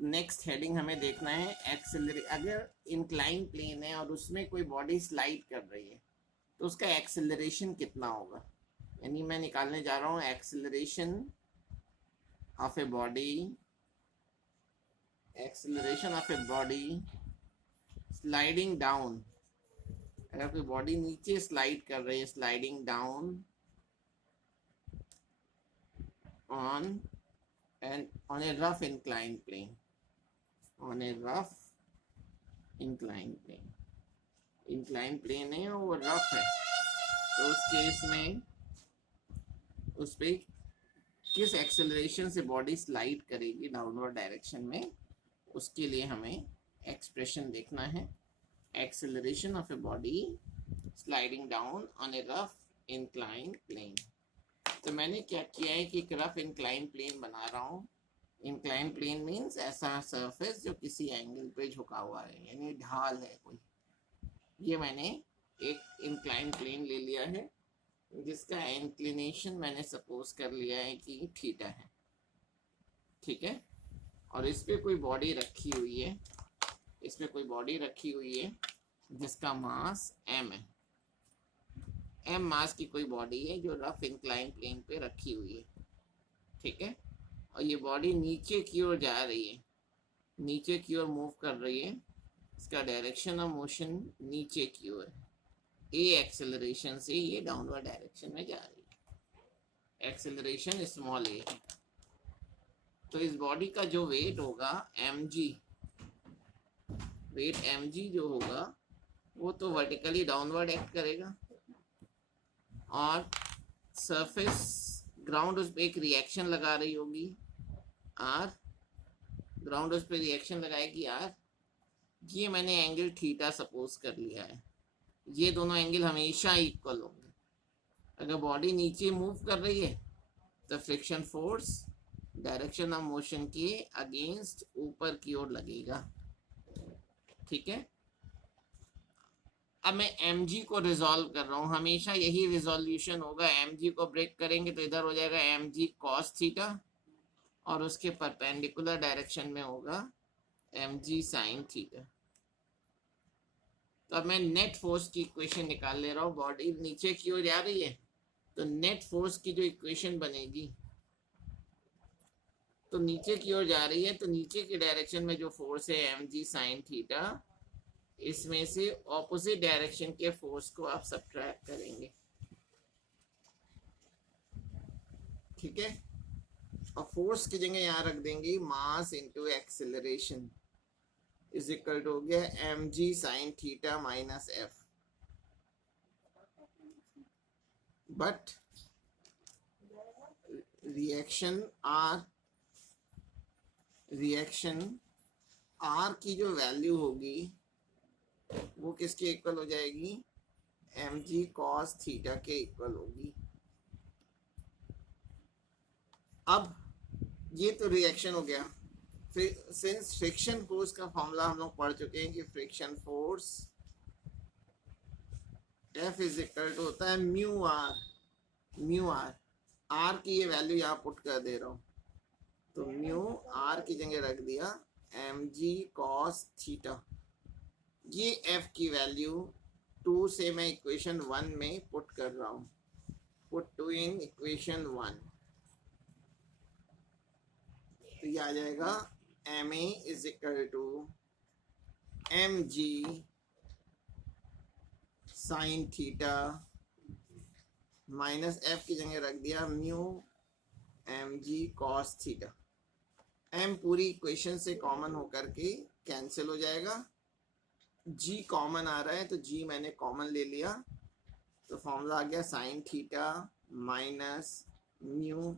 Next heading हमें देखना है एक्सेलरे, अगर इंक्लाइन प्लेन है और उसमें कोई बॉडी स्लाइड कर रही है तो उसका एक्सेलरेशन कितना होगा। यानी मैं निकालने जा रहा हूँ acceleration of a body, acceleration of a body sliding down. अगर कोई बॉडी नीचे स्लाइड कर रही है, sliding down on on a rough inclined plane, on a rough inclined plane, inclined plane है और वो रफ है, तो उस केस में उस पे किस एक्सेलरेशन से बॉडी स्लाइड करेगी डाउनवर्ड डायरेक्शन में, उसके लिए हमें एक्सप्रेशन देखना है। Acceleration of a body sliding down on a rough inclined plane. तो मैंने क्या किया है कि एक रफ इंक्लाइन प्लेन बना रहा हूँ। इंक्लाइन प्लेन मीन्स ऐसा सरफेस जो किसी एंगल पे झुका हुआ है, यानी ढाल है कोई। ये मैंने एक इंक्लाइन प्लेन ले लिया है जिसका इंक्लिनेशन मैंने सपोज कर लिया है कि थीटा है, ठीक है। और इस पे कोई बॉडी रखी हुई है, इस पे कोई बॉडी रखी हुई है जिसका मास m है। m मास की कोई बॉडी है जो रफ इंक्लाइन प्लेन पे रखी हुई है, ठीक है। और ये बॉडी नीचे की ओर जा रही है, नीचे की ओर मूव कर रही है, इसका डायरेक्शन ऑफ मोशन नीचे की ओर है। ए एक्सेलरेशन से ये डाउनवर्ड डायरेक्शन में जा रही है, एक्सेलरेशन स्मॉल ए है। तो इस बॉडी का जो वेट होगा mg, वेट mg जो होगा वो तो वर्टिकली डाउनवर्ड एक्ट करेगा, और सरफेस ग्राउंड उस पर एक रिएक्शन लगा रही होगी आर, ग्राउंड उस पर रिएक्शन लगाएगी आर। ये मैंने एंगल थीटा सपोज कर लिया है। ये दोनों एंगल हमेशा इक्वल होंगे। अगर बॉडी नीचे मूव कर रही है तो friction force direction of motion के अगेंस्ट ऊपर की ओर लगेगा, ठीक है। अब मैं mg को रिजॉल्व कर रहा हूँ, हमेशा यही रिजोल्यूशन होगा। mg को ब्रेक करेंगे तो इधर हो जाएगा mg cos थीटा, और उसके परपेंडिकुलर डायरेक्शन में होगा mg sin थीटा। तो अब मैं नेट फोर्स की इक्वेशन निकाल ले रहा हूँ। बॉडी नीचे की ओर जा रही है तो नेट फोर्स की जो इक्वेशन बनेगी, तो नीचे की ओर जा रही है तो नीचे की डायरेक्शन में जो फोर्स है mg sin थीटा, इसमें से ऑपोजिट डायरेक्शन के फोर्स को आप सब्ट्रैक्ट करेंगे, ठीक है। और फोर्स की जगह यहाँ रख देंगे mass into acceleration is equal to हो गया mg sin theta minus f। But reaction r की जो वैल्यू होगी वो किसके इक्वल हो जाएगी, mg cos थीटा के इक्वल होगी। अब ये तो रिएक्शन हो गया। सिंस फ्रिक्शन फोर्स का फॉर्मूला हम लोग पढ़ चुके हैं कि friction force F is equal to होता है म्यू आर। आर की ये वैल्यू यहाँ पुट कर दे रहा हूँ, तो म्यू आर की जगह रख दिया mg cos थीटा। ये F की वैल्यू 2 से मैं इक्वेशन 1 में पुट कर रहा हूँ, पुट टू इन इक्वेशन 1। तो ये आ जाएगा ma is equal to mg sine theta minus f की जगह रख दिया mu mg cos theta. m पूरी इक्वेशन से कॉमन होकर के कैंसिल हो जाएगा, g कॉमन आ रहा है तो g मैंने कॉमन ले लिया, तो फॉर्मूला आ गया sign theta minus mu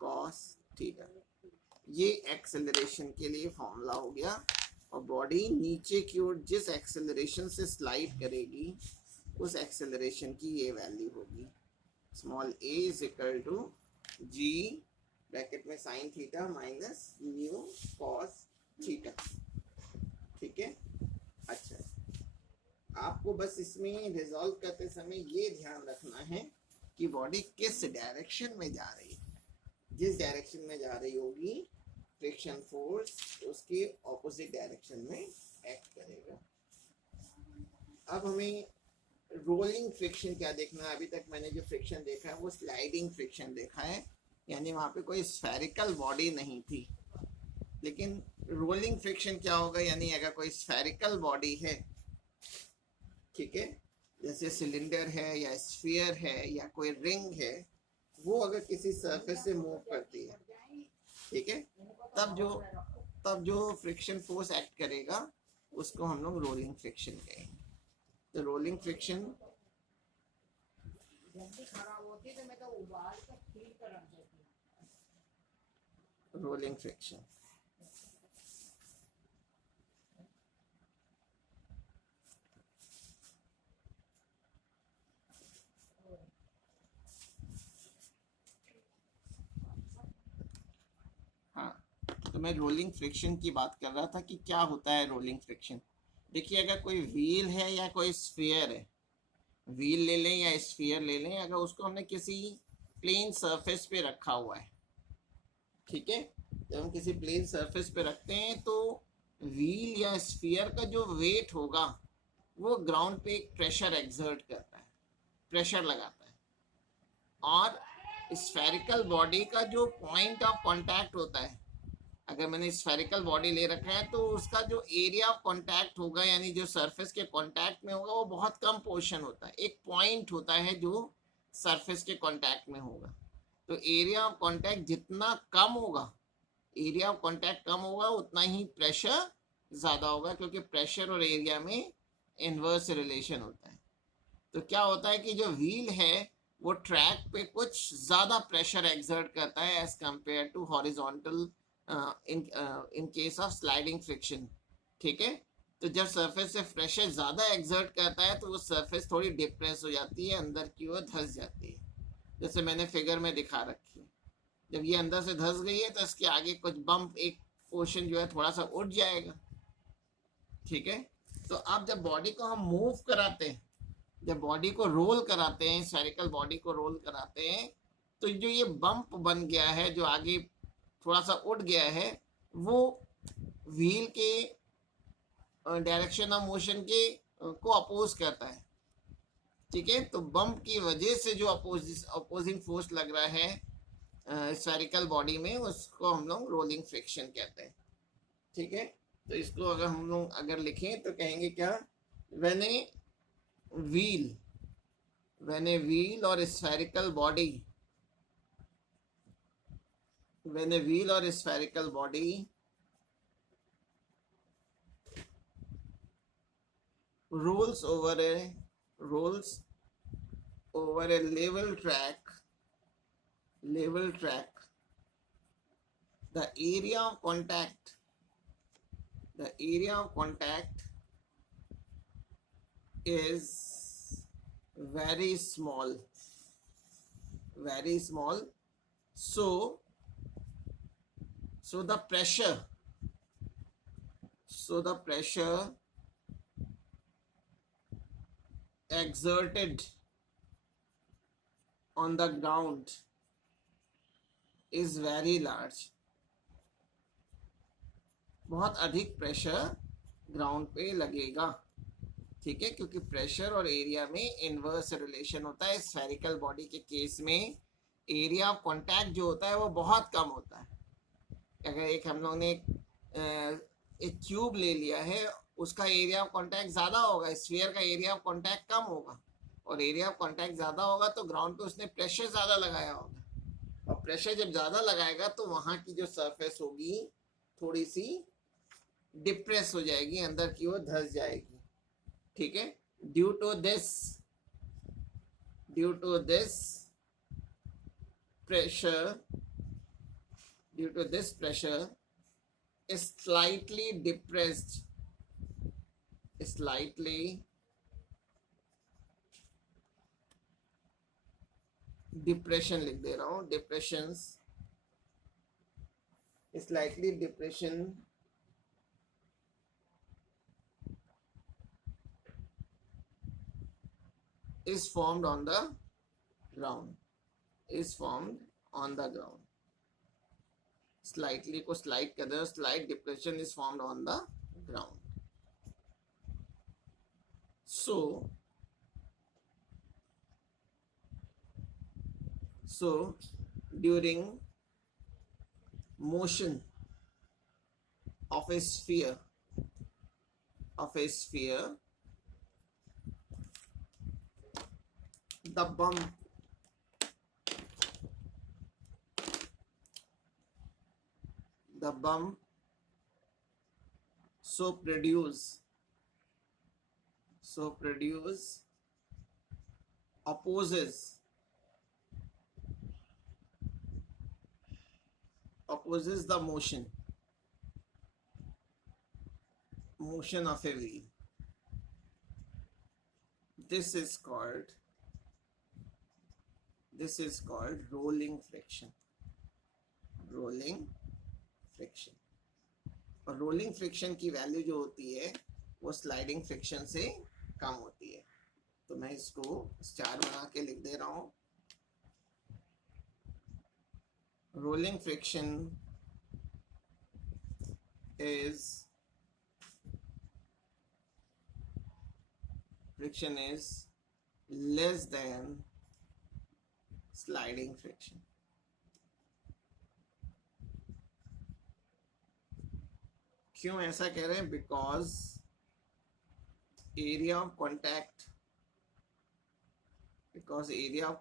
cos theta. ये एक्सेलरेशन के लिए फॉर्मूला हो गया। और बॉडी नीचे की ओर जिस एक्सेलरेशन से स्लाइड करेगी उस एक्सेलरेशन की ये वैल्यू होगी, small a is equal to g bracket में sine theta minus mu cos theta, ठीक है। अच्छा, आपको बस इसमें रिजॉल्व करते समय ये ध्यान रखना है कि बॉडी किस डायरेक्शन में जा रही है। जिस डायरेक्शन में जा रही होगी फ्रिक्शन फोर्स उसके ऑपोजिट डायरेक्शन में एक्ट करेगा। अब हमें रोलिंग फ्रिक्शन क्या देखना है। अभी तक मैंने जो फ्रिक्शन देखा है वो स्लाइडिंग फ्रिक्शन देखा है, यानी वहां पे कोई स्फेरिकल बॉडी नहीं थी। लेकिन रोलिंग फ्रिक्शन क्या होगा, यानी अगर कोई स्फेरिकल बॉडी है, ठीक है, जैसे सिलेंडर है या स्फीयर है या कोई रिंग है, वो अगर किसी सरफेस से मूव करती है, ठीक है, तब जो फ्रिक्शन फोर्स एक्ट करेगा उसको हम लोग रोलिंग फ्रिक्शन कहेंगे। तो रोलिंग फ्रिक्शन रोलिंग फ्रिक्शन तो मैं रोलिंग फ्रिक्शन की बात कर रहा था कि क्या होता है रोलिंग फ्रिक्शन। देखिए, अगर कोई व्हील है या कोई स्फीयर है, व्हील ले लें या स्फीयर ले लें, अगर उसको हमने किसी प्लेन सरफेस पे रखा हुआ है, ठीक है, जब हम किसी प्लेन सरफेस पे रखते हैं तो व्हील या स्फीयर का जो वेट होगा वो ग्राउंड पे एक प्रेशर एक्सर्ट करता है, प्रेशर लगाता है। और स्फेरिकल बॉडी का जो पॉइंट ऑफ कांटेक्ट होता है, अगर मैंने स्फेरिकल बॉडी ले रखा है तो उसका जो एरिया ऑफ कांटेक्ट होगा, यानी जो सरफेस के कांटेक्ट में होगा, वो बहुत कम पोर्शन होता है, एक पॉइंट होता है जो सरफेस के कांटेक्ट में होगा। तो एरिया ऑफ कांटेक्ट जितना कम होगा, एरिया ऑफ कांटेक्ट कम होगा, उतना ही प्रेशर ज़्यादा होगा, क्योंकि प्रेशर और एरिया में इन्वर्स रिलेशन होता है। तो क्या होता है कि जो व्हील है वो ट्रैक पे कुछ ज़्यादा प्रेशर एक्सर्ट करता है as compared to horizontal in case of sliding friction, ठीक है। तो जब सरफेस से प्रेशर ज़्यादा एक्सर्ट करता है तो वो सरफेस थोड़ी डिप्रेस हो जाती है, अंदर की ओर धंस जाती है, जैसे मैंने फिगर में दिखा रखी है। जब ये अंदर से धंस गई है तो इसके आगे कुछ बम्प, एक पोर्शन जो है थोड़ा सा उठ जाएगा, ठीक है। तो अब जब बॉडी को हम मूव कराते हैं, जब बॉडी को रोल कराते हैं, स्फेरिकल बॉडी को रोल कराते हैं, तो जो ये बम्प बन गया है, जो आगे थोड़ा सा उठ गया है, वो व्हील के डायरेक्शन ऑफ मोशन के को अपोज करता है, ठीक है। तो बम्प की वजह से जो अपोजिंग फोर्स लग रहा है स्फेरिकल बॉडी में, उसको हम लोग रोलिंग फ्रिक्शन कहते हैं, ठीक है। तो इसको अगर हम लोग अगर लिखें तो कहेंगे क्या, व्हेन ए व्हील और spherical body, when a wheel or a spherical body rolls over a level track, the area of contact is very small, so the pressure exerted on the ground is very large, बहुत अधिक pressure ground पे लगेगा, ठीक है, क्योंकि pressure और area में inverse relation होता है। स्फेरिकल बॉडी के केस में एरिया ऑफ कांटेक्ट जो होता है वो बहुत कम होता है। अगर एक हम लोग ने एक क्यूब ले लिया है, उसका एरिया ऑफ कांटेक्ट ज़्यादा होगा, स्फीयर का एरिया ऑफ कांटेक्ट कम होगा, और एरिया ऑफ कांटेक्ट ज़्यादा होगा तो ग्राउंड पे उसने प्रेशर ज़्यादा लगाया होगा, और प्रेशर जब ज़्यादा लगाएगा तो वहाँ की जो सरफेस होगी थोड़ी सी डिप्रेस हो जाएगी, अंदर की ओर धंस जाएगी, ठीक है। Due to this pressure is slightly depression लिख दे रहा हूँ, slightly depression is formed on the ground, slightly को स्लाइड कर रहे हो, slight depression is formed on the ground. So during motion of a sphere, the bump so produce opposes the motion of a wheel. This is called rolling friction. और rolling friction की value जो होती है वो sliding friction से कम होती है. तो मैं इसको स्टार बना के लिख दे रहा हूं. Rolling friction is less than sliding friction. क्यों ऐसा कह रहे हैं? Because area of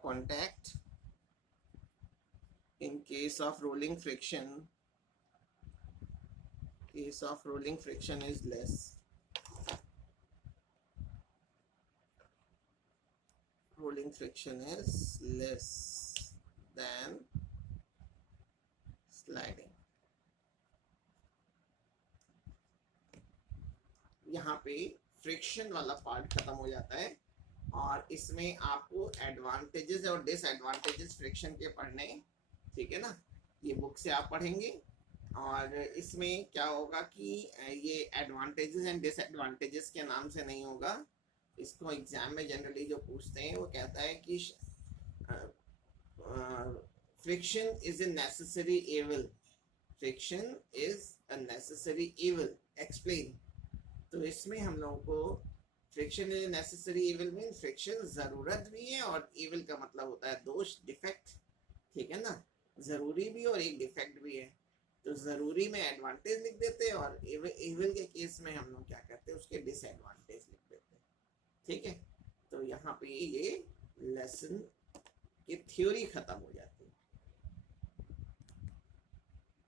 contact in case of rolling friction is less. Rolling friction is less than sliding. यहाँ पे फ्रिक्शन वाला पार्ट खत्म हो जाता है और इसमें आपको एडवांटेजेस और डिसएडवांटेजेस फ्रिक्शन के पढ़ने, ठीक है ना, ये बुक से आप पढ़ेंगे. और इसमें क्या होगा कि ये एडवांटेजेस एंड डिसएडवांटेजेस के नाम से नहीं होगा. इसको एग्जाम में जनरली जो पूछते हैं वो कहता है कि friction is a necessary evil. Explain. तो इसमें हम लोगों को friction is necessary evil mean friction जरूरत भी है और एविल का मतलब होता है दोष, डिफेक्ट, ठीक है ना. जरूरी भी और एक डिफेक्ट भी है. तो जरूरी में एडवांटेज लिख देते हैं और एविल के केस में हम लोग क्या करते हैं, उसके डिसएडवांटेज लिख देते हैं. ठीक है. तो यहाँ पे ये लेसन की थ्योरी खत्म हो जाती है.